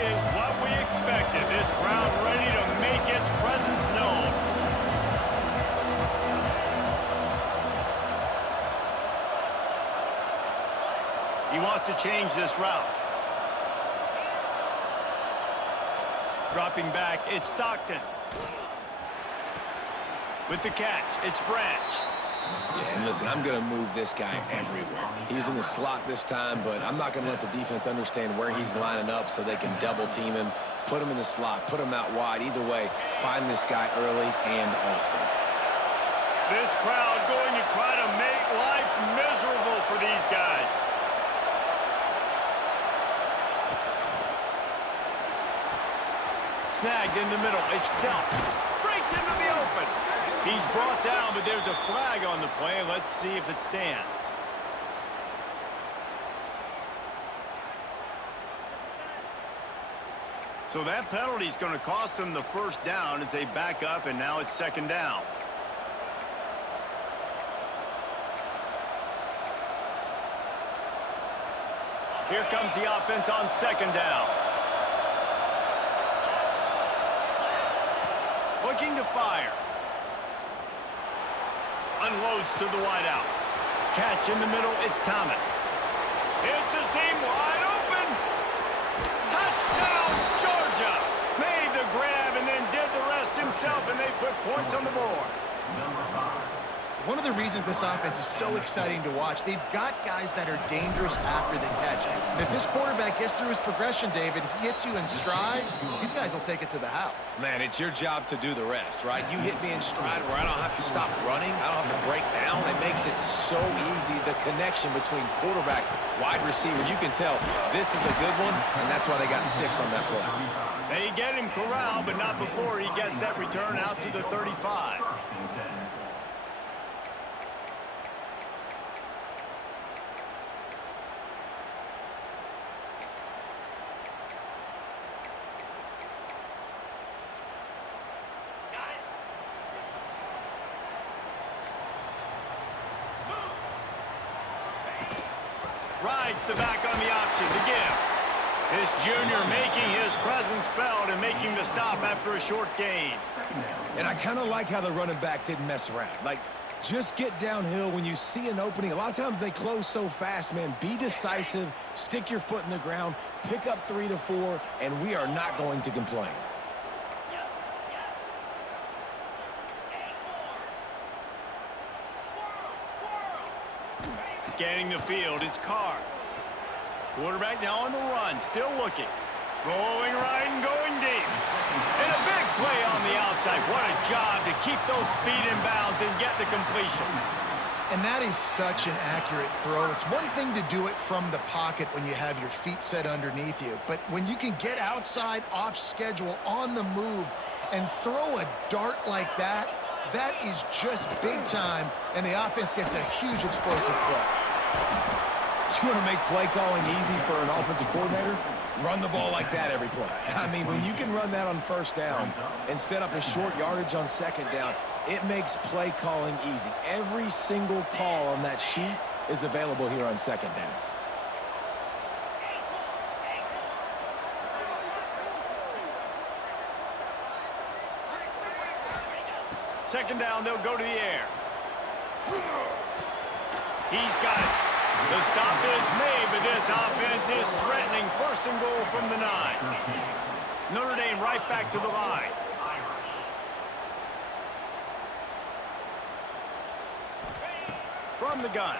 is what we expected. This crowd ready to make its presence known. He wants to change this route. Dropping back, it's Stockton. With the catch, it's Branch. Yeah, and listen, I'm going to move this guy everywhere. He was in the slot this time, but I'm not going to let the defense understand where he's lining up so they can double-team him, put him in the slot, put him out wide. Either way, find this guy early and often. This crowd going to try to make life miserable for these guys. Snagged in the middle. It's dumped. Breaks into the open. He's brought down, but there's a flag on the play. Let's see if it stands. So that penalty is going to cost them the first down as they back up, and now it's second down. Here comes the offense on second down. Looking to fire. Unloads to the wideout. Catch in the middle, it's Thomas. It's a seam wide open. Touchdown, Georgia. Made the grab and then did the rest himself, and they put points on the board. One of the reasons this offense is so exciting to watch, they've got guys that are dangerous after the catch. And if this quarterback gets through his progression, David, he hits you in stride, these guys will take it to the house. Man, it's your job to do the rest, right? You hit me in stride where I don't have to stop running. I don't have to break down. It makes it so easy, the connection between quarterback, wide receiver. You can tell this is a good one, and that's why they got 6 on that play. They get him corralled, but not before he gets that return out to the 35. Rides the back on the option to give. This junior making his presence felt and making the stop after a short gain. And I kind of like how the running back didn't mess around. Like, just get downhill when you see an opening. A lot of times they close so fast, man. Be decisive, stick your foot in the ground, pick up 3 to 4, and we are not going to complain. Scanning the field, it's Carr. Quarterback now on the run, still looking. Rolling right and going deep. And a big play on the outside. What a job to keep those feet in bounds and get the completion. And that is such an accurate throw. It's one thing to do it from the pocket when you have your feet set underneath you, but when you can get outside, off schedule, on the move, and throw a dart like that, that is just big time, and the offense gets a huge explosive play. You want to make play calling easy for an offensive coordinator? Run the ball like that every play. I mean, when you can run that on first down and set up a short yardage on second down, it makes play calling easy. Every single call on that sheet is available here on second down. Second down, they'll go to the air. He's got it. The stop is made, but this offense is threatening. First and goal from the 9. Notre Dame right back to the line. From the gun.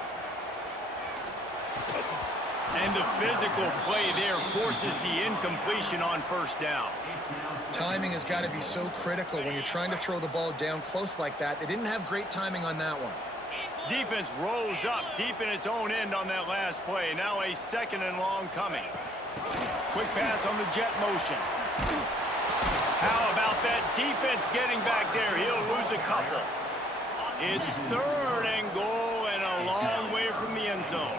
And the physical play there forces the incompletion on first down. Timing has got to be so critical when you're trying to throw the ball down close like that. They didn't have great timing on that one. Defense rolls up deep in its own end on that last play. Now a second and long coming. Quick pass on the jet motion. How about that defense getting back there? He'll lose a couple. It's third and goal and a long way from the end zone.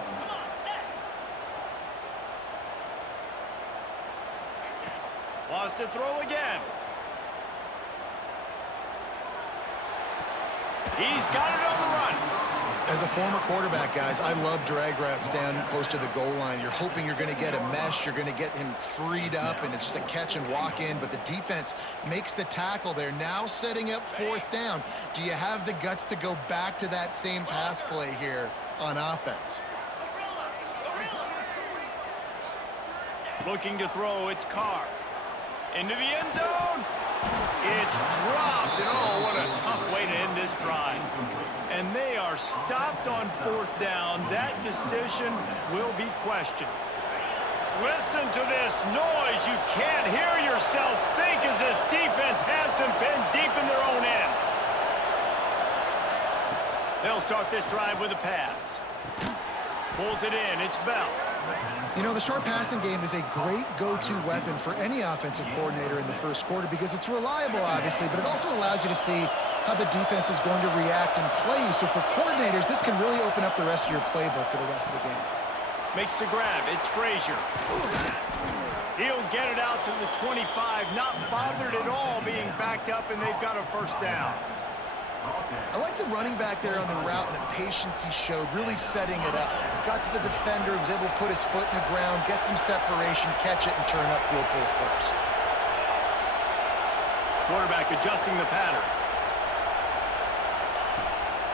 Wants to throw again. He's got it on the run. As a former quarterback, guys, I love drag routes down close to the goal line. You're hoping you're going to get a mesh. You're going to get him freed up, and it's just a catch and walk in. But the defense makes the tackle there. Now setting up fourth down. Do you have the guts to go back to that same pass play here on offense? Looking to throw, it's Carr. Into the end zone. It's dropped, and oh, what a tough way to end this drive. And they are stopped on fourth down. That decision will be questioned. Listen to this noise. You can't hear yourself think as this defense has them pinned deep in their own end. They'll start this drive with a pass. Pulls it in. It's Bell. You know, the short passing game is a great go-to weapon for any offensive coordinator in the first quarter because it's reliable, obviously, but it also allows you to see how the defense is going to react and play you. So for coordinators, this can really open up the rest of your playbook for the rest of the game. Makes the grab. It's Frazier. He'll get it out to the 25, not bothered at all being backed up, and they've got a first down. I like the running back there on the route and the patience he showed, really setting it up. Got to the defender, was able to put his foot in the ground, get some separation, catch it, and turn upfield for the first. Quarterback adjusting the pattern.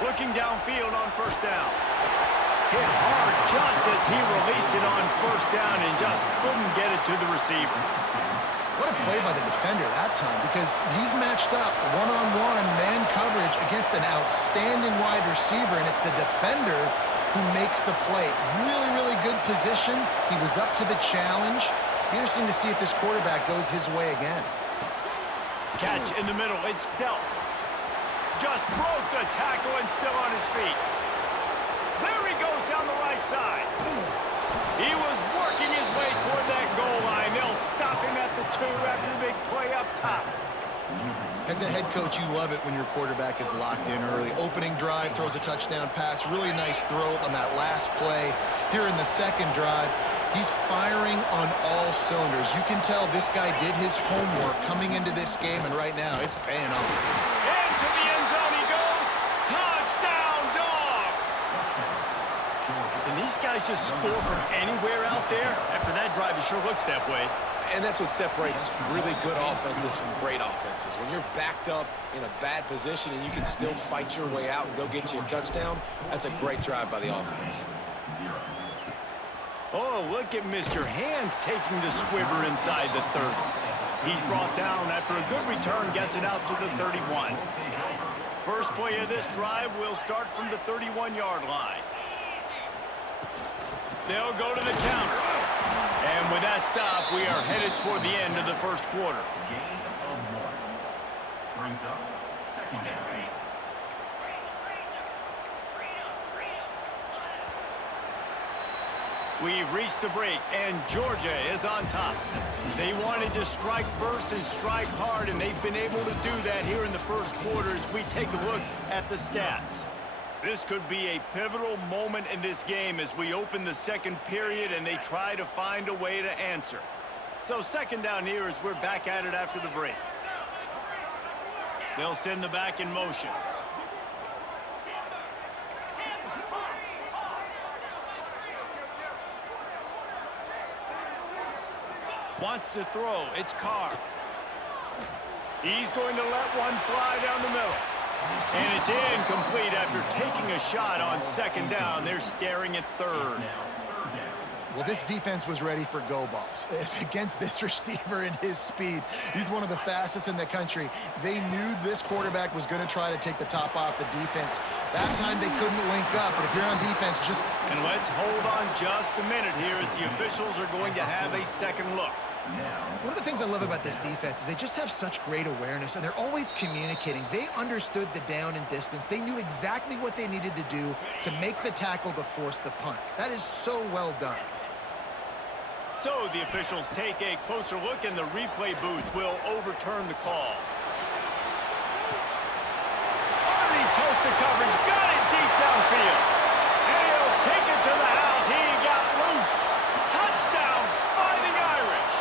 Looking downfield on first down. Hit hard just as he released it on first down and just couldn't get it to the receiver. What a play by the defender that time, because he's matched up one-on-one man coverage against an outstanding wide receiver, and it's the defender who makes the play. Really, really good position. He was up to the challenge. Be interesting to see if this quarterback goes his way again. Catch in the middle. It's Delp. Just broke the tackle and still on his feet. There he goes down the right side. He was working his way toward that goal line. They'll stop him at the 2 after the big play up top. As a head coach, you love it when your quarterback is locked in early. Opening drive, throws a touchdown pass. Really nice throw on that last play. Here in the second drive, he's firing on all cylinders. You can tell this guy did his homework coming into this game, and right now it's paying off. Into the end zone he goes. Touchdown, Dogs! And these guys just score from anywhere out there? After that drive, it sure looks that way. And that's what separates really good offenses from great offenses. When you're backed up in a bad position and you can still fight your way out and go get you a touchdown, that's a great drive by the offense. Oh, look at Mr. Hands taking the squibber inside the 30. He's brought down after a good return, gets it out to the 31. First play of this drive will start from the 31-yard line. They'll go to the counter. And with that stop, we are headed toward the end of the first quarter. Brings up second down. We've reached the break, and Georgia is on top. They wanted to strike first and strike hard, and they've been able to do that here in the first quarter as we take a look at the stats. This could be a pivotal moment in this game as we open the second period and they try to find a way to answer. So second down here as we're back at it after the break. They'll send the back in motion. Wants to throw. It's Carr. He's going to let one fly down the middle. And it's incomplete after taking a shot on second down. They're staring at third. Well, this defense was ready for go balls. Against this receiver and his speed, he's one of the fastest in the country. They knew this quarterback was going to try to take the top off the defense. That time they couldn't link up, but if you're on defense, just... And let's hold on just a minute here as the officials are going to have a second look. One of the things I love about this defense is they just have such great awareness, and they're always communicating. They understood the down and distance. They knew exactly what they needed to do to make the tackle to force the punt. That is so well done. So the officials take a closer look, and the replay booth will overturn the call. Underneath toasted coverage, got it deep downfield. And he'll take it to the house. He got loose. Touchdown, Fighting Irish.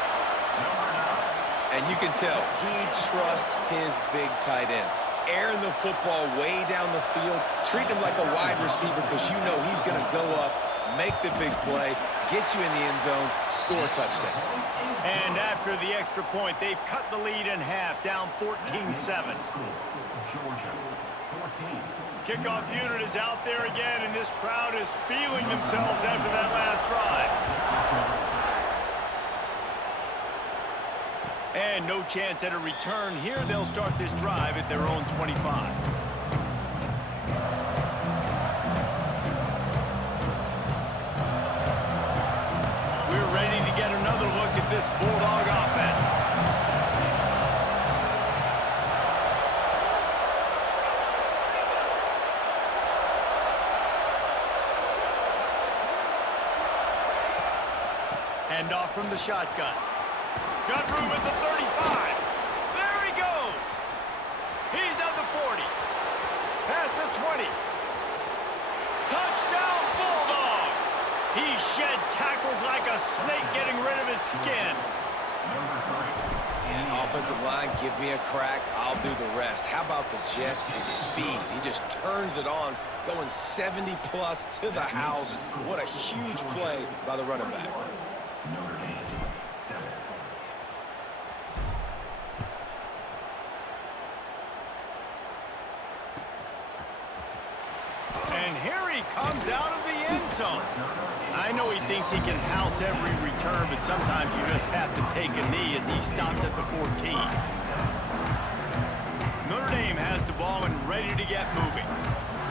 And you can tell he trusts his big tight end. airing the football way down the field, treat him like a wide receiver because you know he's going to go up, make the big play, get you in the end zone, score a touchdown. And after the extra point, they've cut the lead in half, down 14-7. Georgia, 14. Kickoff unit is out there again, and this crowd is feeling themselves after that last drive. And no chance at a return here. They'll start this drive at their own 25. We're ready to get another look at this Bulldog offense. Hand off from the shotgun. Got room at the 35. There he goes. He's at the 40. Past the 20. Touchdown, Bulldogs. He shed tackles like a snake getting rid of his skin. Yeah, offensive line, give me a crack. I'll do the rest. How about the Jets? The speed. He just turns it on, going 70-plus to the house. What a huge play by the running back. Notre Dame, 7. And here he comes out of the end zone. I know he thinks he can house every return, but sometimes you just have to take a knee as he stopped at the 14. Notre Dame has the ball and ready to get moving.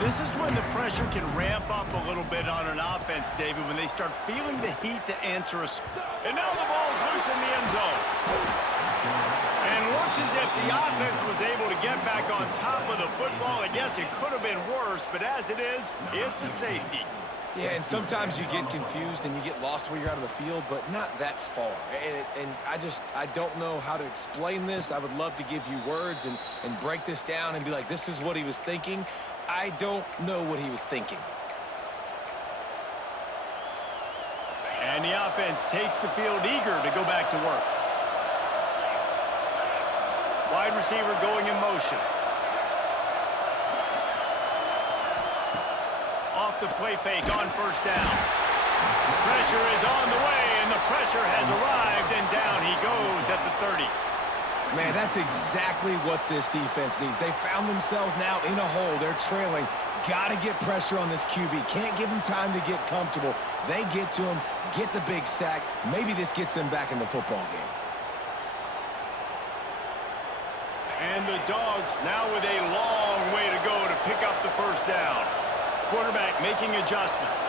This is when the pressure can ramp up a little bit on an offense, David, when they start feeling the heat to answer a score. And now the ball's loose in the end zone. And looks as if the offense was able to get back on top of the football. I guess it could have been worse, but as it is, it's a safety. Yeah, and sometimes you get confused and you get lost where you're out of the field, but not that far. And I don't know how to explain this. I would love to give you words and break this down and be like, this is what he was thinking. I don't know what he was thinking. And the offense takes the field eager to go back to work. Wide receiver going in motion. Off the play fake on first down. Pressure is on the way, and the pressure has arrived, and down he goes at the 30. Man, that's exactly what this defense needs. They found themselves now in a hole. They're trailing. Got to get pressure on this QB. Can't give him time to get comfortable. They get to him, get the big sack. Maybe this gets them back in the football game. And the Dogs now with a long way to go to pick up the first down. Quarterback making adjustments.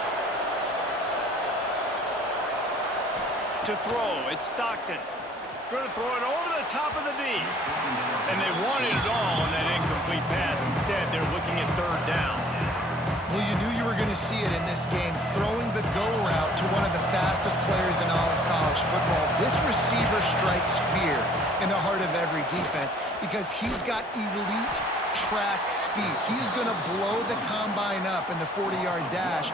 To throw, it's Stockton. Going to throw it over the top of the knee. And they wanted it all on that incomplete pass. Instead, they're looking at third down. Well, you knew you were going to see it in this game, throwing the go route to one of the fastest players in all of college football. This receiver strikes fear in the heart of every defense because he's got elite track speed. He's going to blow the combine up in the 40-yard dash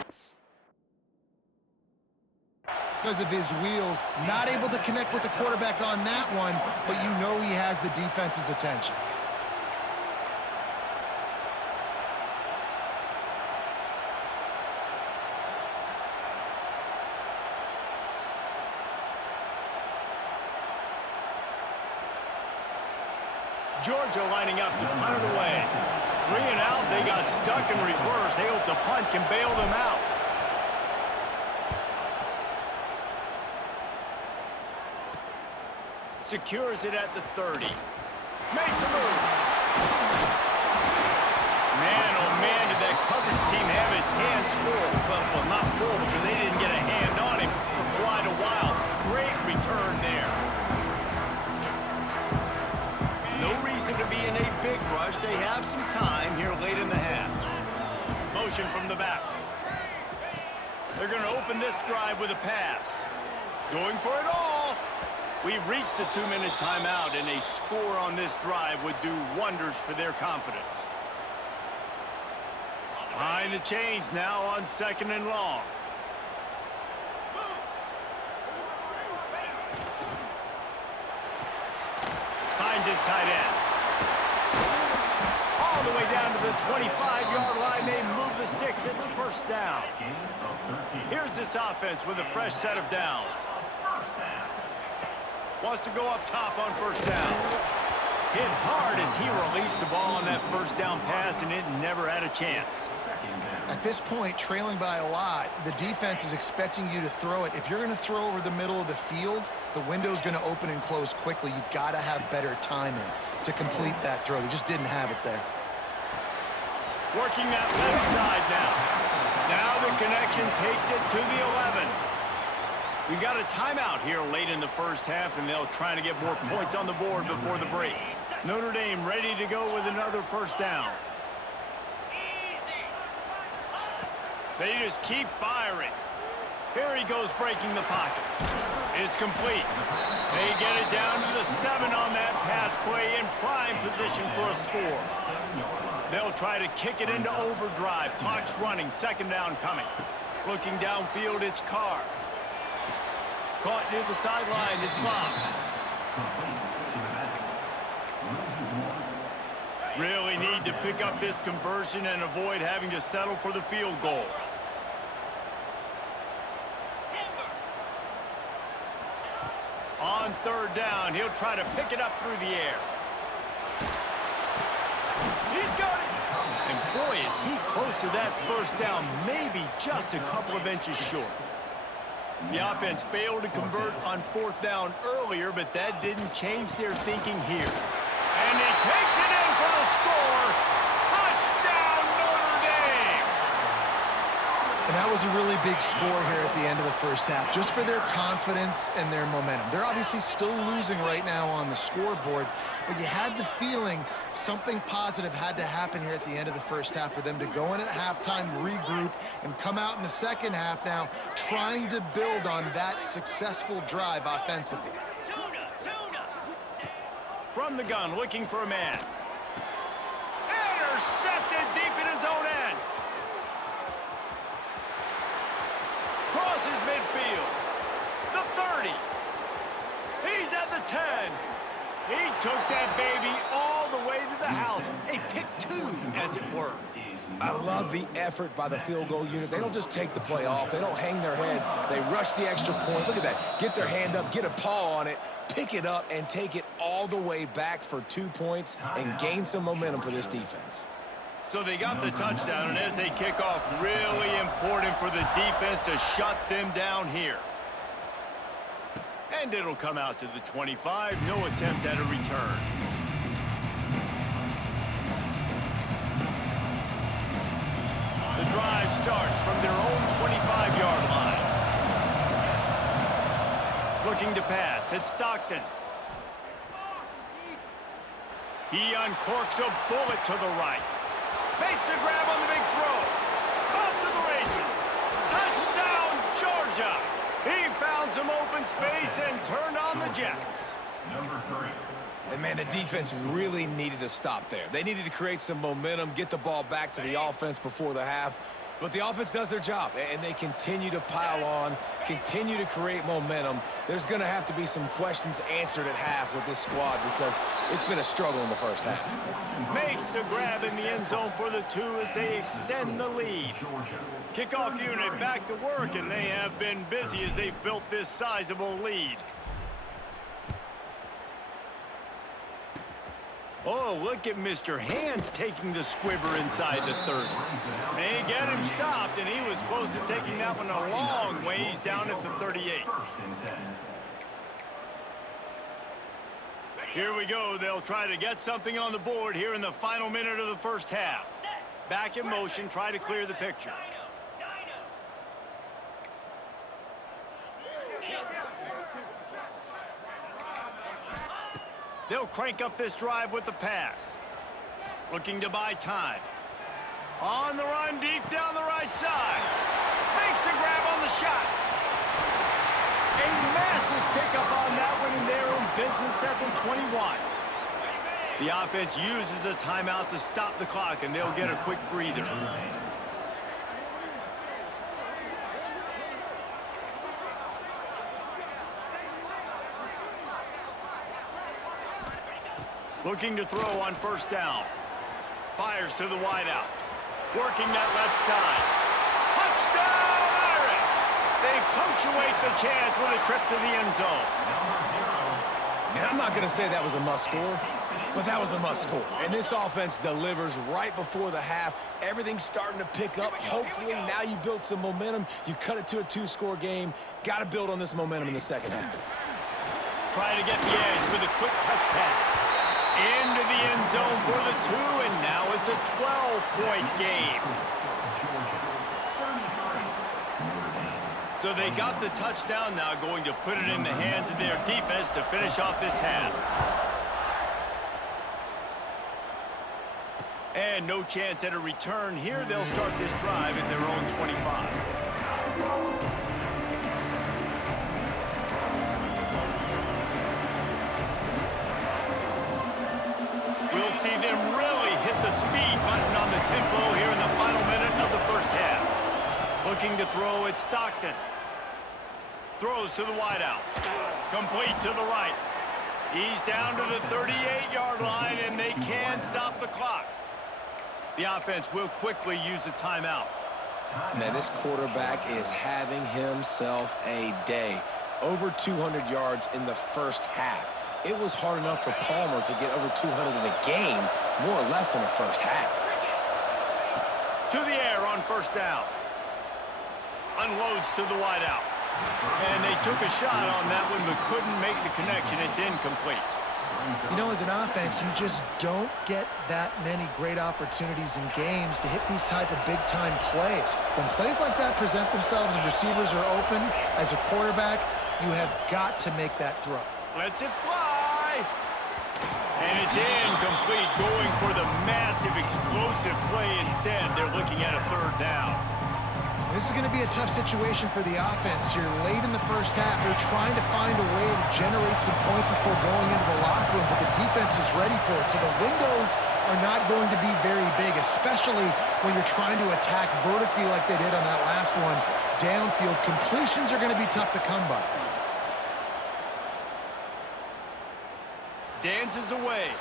because of his wheels. Not able to connect with the quarterback on that one, but you know he has the defense's attention. Georgia lining up to punt it away. 3 and out, they got stuck in reverse. They hope the punt can bail them out. Secures it at the 30. Makes a move. Man, oh man, did that coverage team have its hands full. Well, not full because they didn't get a hand on him for quite a while. Great return there. No reason to be in a big rush. They have some time here late in the half. Motion from the back. They're going to open this drive with a pass. Going for it all. We've reached the 2-minute timeout, and a score on this drive would do wonders for their confidence. Behind the chains now on 2nd and long. Finds his tight end. 25-yard line, they move the sticks. It's first down. Gain of 13. Here's this offense with a fresh set of downs. First down. Wants to go up top on first down. Hit hard as he released the ball on that first down pass, and it never had a chance. Second down. At this point, trailing by a lot, the defense is expecting you to throw it. If you're going to throw over the middle of the field, the window's going to open and close quickly. You've got to have better timing to complete that throw. They just didn't have it there. Working that left side now. Now the connection takes it to the 11. We got a timeout here late in the first half, and they'll try to get more points on the board before the break. Notre Dame ready to go with another first down. They just keep firing. Here he goes breaking the pocket. It's complete. They get it down to the 7 on that pass play in prime position for a score. They'll try to kick it into overdrive. Clock's running. Second down coming. Looking downfield, it's Carr. Caught near the sideline. It's Bob. Really need to pick up this conversion and avoid having to settle for the field goal. On third down, he'll try to pick it up through the air. He's got it. And boy, is he close to that first down, maybe just a couple of inches short. The offense failed to convert on fourth down earlier, but that didn't change their thinking here. And he takes it in for the score. Touchdown, Notre Dame! And that was a really big score here at the end of the first half, just for their confidence and their momentum. They're obviously still losing right now on the scoreboard, but you had the feeling something positive had to happen here at the end of the first half for them to go in at halftime, regroup, and come out in the second half now trying to build on that successful drive offensively. From the gun, looking for a man. Intercepted deep in his own end. Crosses midfield. The 30. He's at the 10. He took that baby all the way to the house. A pick 2, as it were. I love the effort by the field goal unit. They don't just take the play off. They don't hang their heads. They rush the extra point. Look at that. Get their hand up, get a paw on it, pick it up, and take it all the way back for 2 points and gain some momentum for this defense. So they got the touchdown, and as they kick off, really important for the defense to shut them down here. And it'll come out to the 25. No attempt at a return. The drive starts from their own 25-yard line. Looking to pass. It's Stockton. He uncorks a bullet to the right. Makes the grab on the big throw. Off to the races. Touchdown, Georgia. He found some open space and turned on the Jets. Number 3. And, man, the defense really needed to stop there. They needed to create some momentum, get the ball back to the offense before the half. But the offense does their job, and they continue to pile on, continue to create momentum. There's going to have to be some questions answered at half with this squad because it's been a struggle in the first half. Makes the grab in the end zone for the 2 as they extend the lead. Kickoff unit back to work, and they have been busy as they've built this sizable lead. Oh, look at Mr. Hands taking the squibber inside the 30. They get him stopped, and he was close to taking that one a long ways down at the 38. Here we go. They'll try to get something on the board here in the final minute of the first half. Back in motion, try to clear the picture. They'll crank up this drive with the pass. Looking to buy time. On the run, deep down the right side. Makes the grab on the shot. A massive pickup on that one, and they're in business at the 21. The offense uses a timeout to stop the clock, and they'll get a quick breather. Looking to throw on first down. Fires to the wideout. Working that left side. Touchdown, Irish! They punctuate the chance with a trip to the end zone. And I'm not going to say that was a must-score, but that was a must-score. And this offense delivers right before the half. Everything's starting to pick up. Hopefully, now you build some momentum. You cut it to a 2-score game. Got to build on this momentum in the second half. Trying to get the edge with a quick touch pass. Into the end zone for the 2, and now it's a 12-point game. So they got the touchdown, now going to put it in the hands of their defense to finish off this half. And no chance at a return here. They'll start this drive at their own 25. We'll see them really hit the speed button on the tempo here in the final minute of the first half. Looking to throw at Stockton. Throws to the wideout. Complete to the right. He's down to the 38-yard line, and they can stop the clock. The offense will quickly use a timeout. Man, this quarterback is having himself a day. Over 200 yards in the first half. It was hard enough for Palmer to get over 200 in a game, more or less in the first half. To the air on first down. Unloads to the wideout. And they took a shot on that one, but couldn't make the connection. It's incomplete. You know, as an offense, you just don't get that many great opportunities in games to hit these type of big-time plays. When plays like that present themselves and receivers are open, as a quarterback, you have got to make that throw. Lets it fly. And it's incomplete, going for the massive, explosive play instead. They're looking at a third down. This is going to be a tough situation for the offense here. Late in the first half, they're trying to find a way to generate some points before going into the locker room, but the defense is ready for it. So the windows are not going to be very big, especially when you're trying to attack vertically like they did on that last one. Downfield completions are going to be tough to come by. Dances away.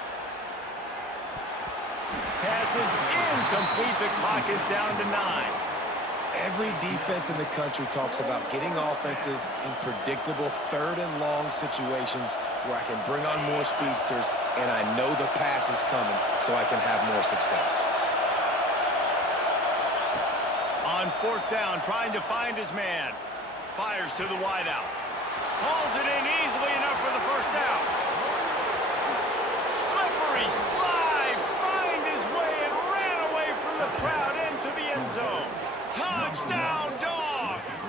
Passes incomplete. The clock is down to 9. Every defense in the country talks about getting offenses in predictable third and long situations where I can bring on more speedsters and I know the pass is coming so I can have more success. On fourth down, trying to find his man. Fires to the wideout. Hauls it in easily enough for the first down. Slippery slide. Find his way and ran away from the crowd into the end zone. Touchdown, Dogs!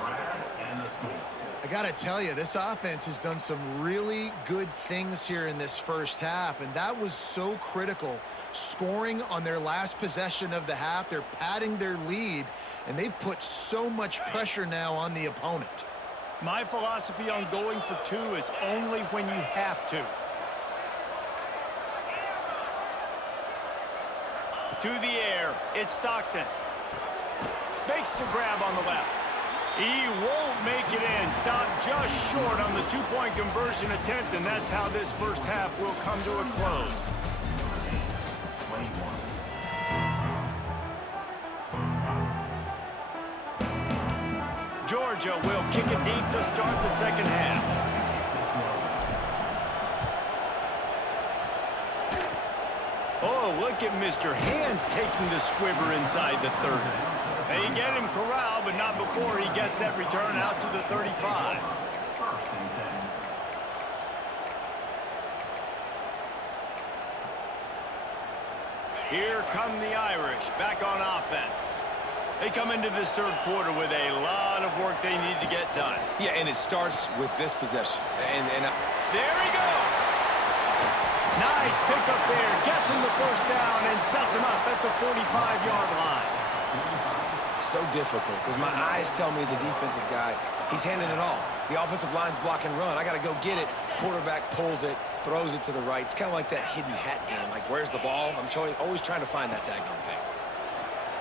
I got to tell you, this offense has done some really good things here in this first half, and that was so critical. Scoring on their last possession of the half, they're padding their lead, and they've put so much pressure now on the opponent. My philosophy on going for 2 is only when you have to. To the air, it's Stockton. Makes the grab on the left. He won't make it in. Stopped just short on the 2-point conversion attempt, and that's how this first half will come to a close. Georgia will kick it deep to start the second half. Oh, look at Mr. Hands taking the squibber inside the 30. They get him corralled, but not before he gets that return out to the 35. Here come the Irish, back on offense. They come into this third quarter with a lot of work they need to get done. Yeah, and it starts with this possession. There he goes. Nice pickup there. Gets him the first down and sets him up at the 45-yard line. So difficult because my eyes tell me as a defensive guy, he's handing it off. The offensive line's block and run. I got to go get it. Quarterback pulls it, throws it to the right. It's kind of like that hidden hat game. Like, where's the ball? I'm always trying to find that daggone thing.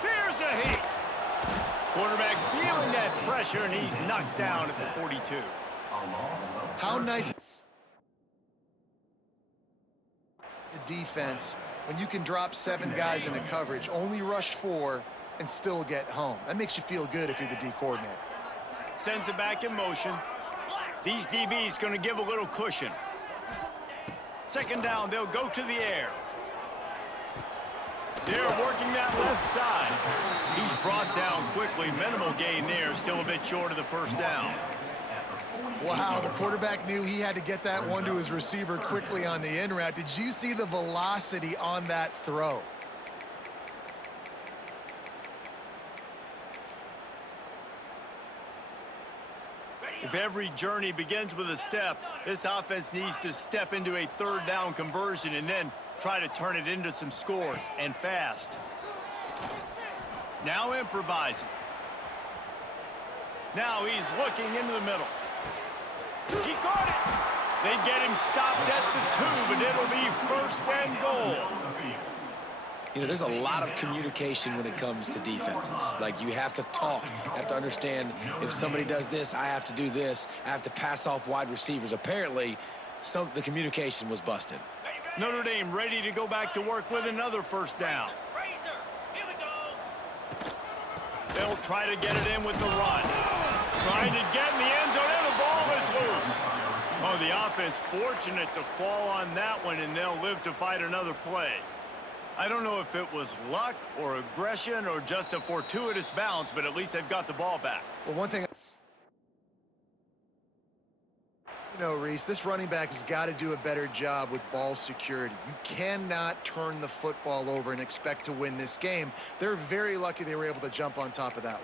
Here's a heat. Quarterback feeling that pressure, and he's knocked down at the 42. How nice the defense when you can drop 7 guys into coverage, only rush 4, and still get home. That makes you feel good if you're the D coordinator. Sends it back in motion. These DBs going to give a little cushion. Second down, they'll go to the air. They're working that left side. He's brought down quickly. Minimal gain there, still a bit short of the first down. Wow, the quarterback knew he had to get that one to his receiver quickly on the in route. Did you see the velocity on that throw? If every journey begins with a step, this offense needs to step into a third down conversion and then try to turn it into some scores, and fast. Now improvising. Now he's looking into the middle. He caught it. They get him stopped at the 2, but it'll be first and goal. You know, there's a lot of communication when it comes to defenses. Like, you have to talk. You have to understand if somebody does this, I have to do this. I have to pass off wide receivers. Apparently, the communication was busted. Notre Dame ready to go back to work with another first down. They'll try to get it in with the run. Trying to get in the end zone, and the ball is loose. Oh, the offense fortunate to fall on that one, and they'll live to fight another play. I don't know if it was luck or aggression or just a fortuitous bounce, but at least they've got the ball back. Well, one thing, you know, Reese, this running back has got to do a better job with ball security. You cannot turn the football over and expect to win this game. They're very lucky they were able to jump on top of that one.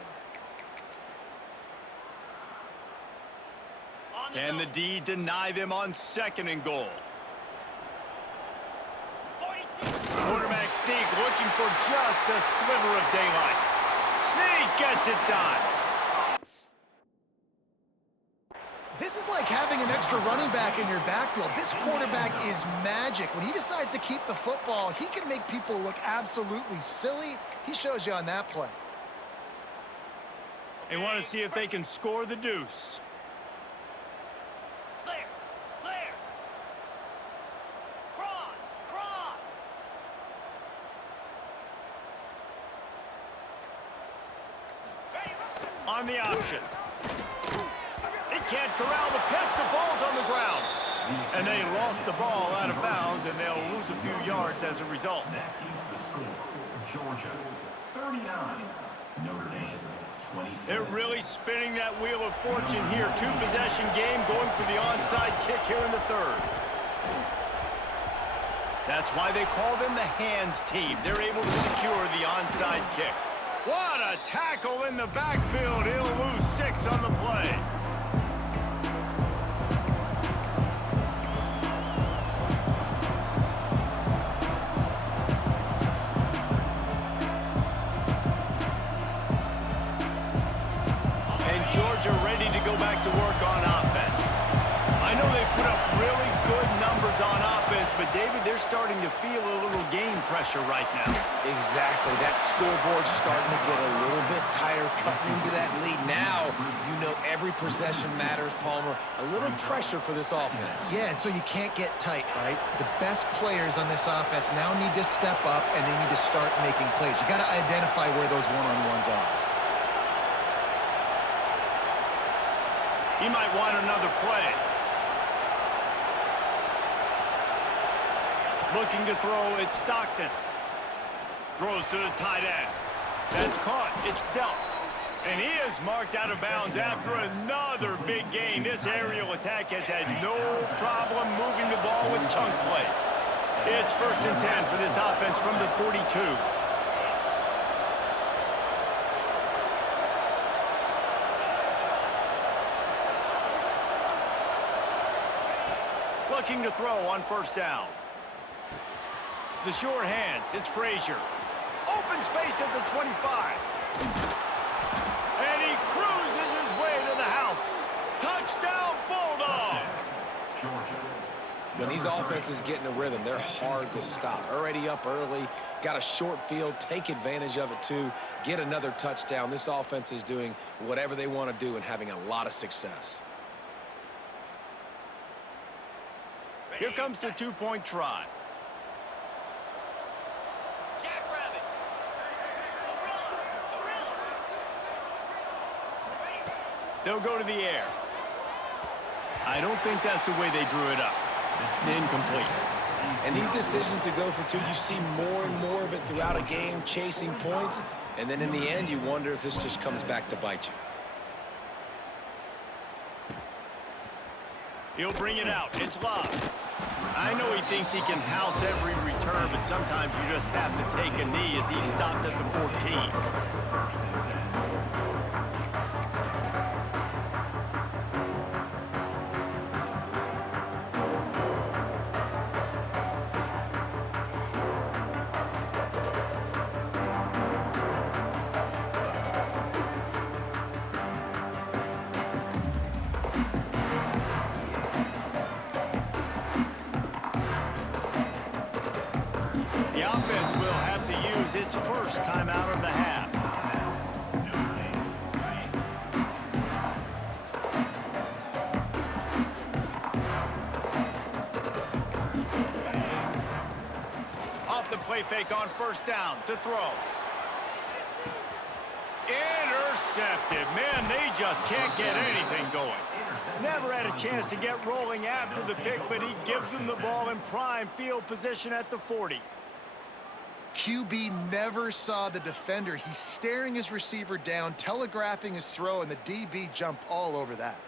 Can the D deny them on second and goal? Quarterback sneak looking for just a sliver of daylight. Sneak gets it done. This is like having an extra running back in your backfield. This quarterback is magic. When he decides to keep the football, he can make people look absolutely silly. He shows you on that play. They want to see if they can score the deuce. On the option. He can't corral the pitch. The ball's on the ground. And they lost the ball out of bounds, and they'll lose a few yards as a result. That keeps the score. Georgia, 39. Notre Dame, 27. They're really spinning that wheel of fortune here. 2-possession game, going for the onside kick here in the third. That's why they call them the hands team. They're able to secure the onside kick. What a tackle in the backfield. He'll lose 6 on the play. And Georgia ready to go back to work on offense. I know they've put up really good numbers on offense, but David, they're starting to feel a little game pressure right now. Exactly. That scoreboard's starting to get a little bit tired cutting into that lead. Now, you know every possession matters, Palmer. A little pressure for this offense. Yeah, and so you can't get tight, right? The best players on this offense now need to step up, and they need to start making plays. You got to identify where those one-on-ones are. He might want another play. Looking to throw, it's Stockton. Throws to the tight end. That's caught. It's dealt. And he is marked out of bounds after another big gain. This aerial attack has had no problem moving the ball with chunk plays. It's 1st and 10 for this offense from the 42. Looking to throw on 1st down. The short hands, it's Frazier. Open space at the 25. And he cruises his way to the house. Touchdown, Bulldogs! When these offenses get in a rhythm, they're hard to stop. Already up early, got a short field, take advantage of it too, get another touchdown. This offense is doing whatever they want to do and having a lot of success. Here comes the 2-point try. They'll go to the air. I don't think that's the way they drew it up. Incomplete. And these decisions to go for two, you see more and more of it throughout a game, chasing points, and then in the end, you wonder if this just comes back to bite you. He'll bring it out. It's lobbed. I know he thinks he can house every return, but sometimes you just have to take a knee as he stopped at the 14. The offense will have to use its first timeout of the half. Off the play fake on first down to throw. Intercepted. Man, they just can't get anything going. Never had a chance to get rolling after the pick, but he gives them the ball in prime field position at the 40. QB never saw the defender. He's staring his receiver down, telegraphing his throw, and the DB jumped all over that.